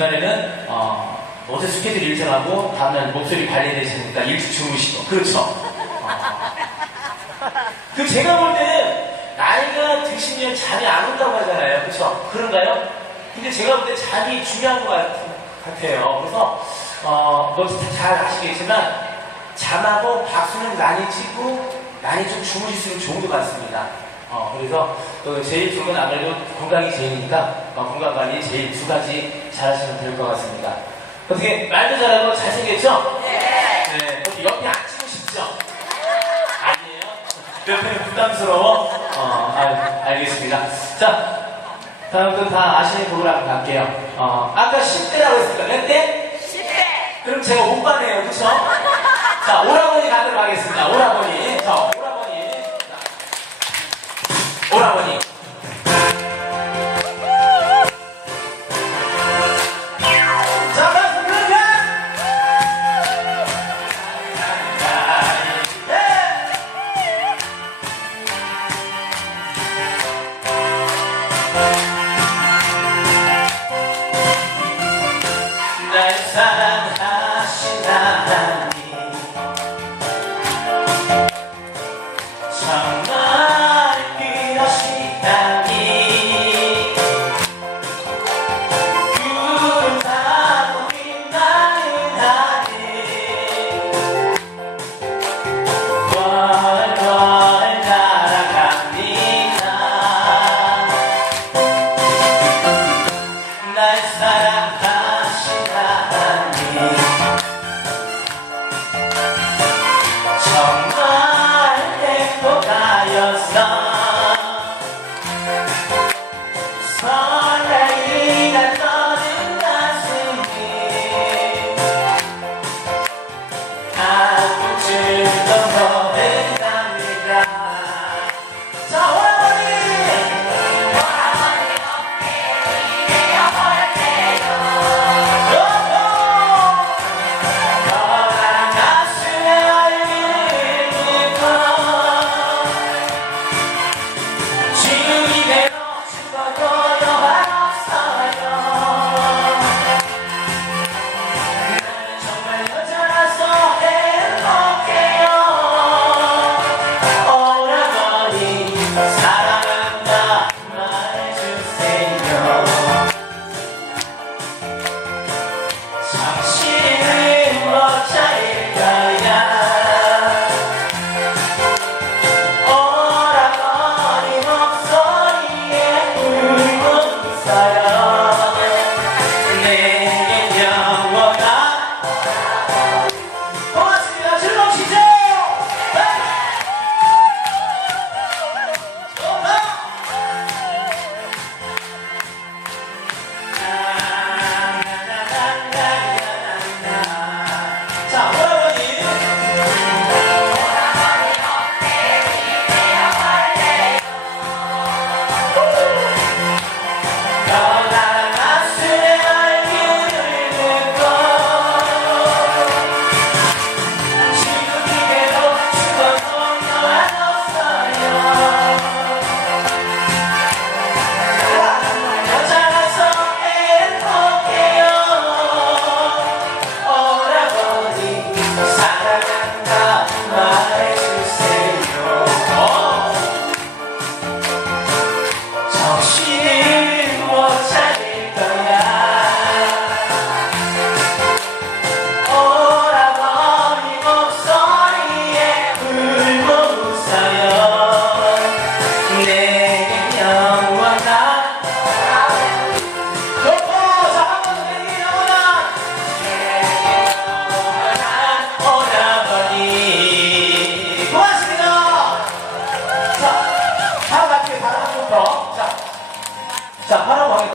그날에는 어, 어제 스케줄 일정하고 다음날 목소리 관리되시니까 일찍 주무시고 그렇죠. 어. 그 제가 볼 때는 나이가 드시면 잠이 안 온다고 하잖아요. 그렇죠? 그런가요? 근데 제가 볼 때 잠이 중요한 것 같, 같아요. 그래서 어, 뭐잘 아시겠지만 잠하고 박수는 많이 치고 많이 좀 주무실수록 좋은 것 같습니다. 어, 그래서 또 제일 좋은 건 아무래도 건강이 제일이니까 어, 건강 관리 제일 두 가지 잘 하시면 될 것 같습니다. 어떻게 말도 잘하고 잘생겼죠? 네. 어떻게 옆에 앉히고 싶죠? 아니에요? 옆에는 부담스러워? 어, 아, 알겠습니다. 자, 다음 분다 아시는 곡을 한번 갈게요. 어, 아까 10대라고 했으니까 몇 대? 10대! 그럼 제가 오빠네요, 그쵸? 자, 오라버 사랑하신 하나 time. 아.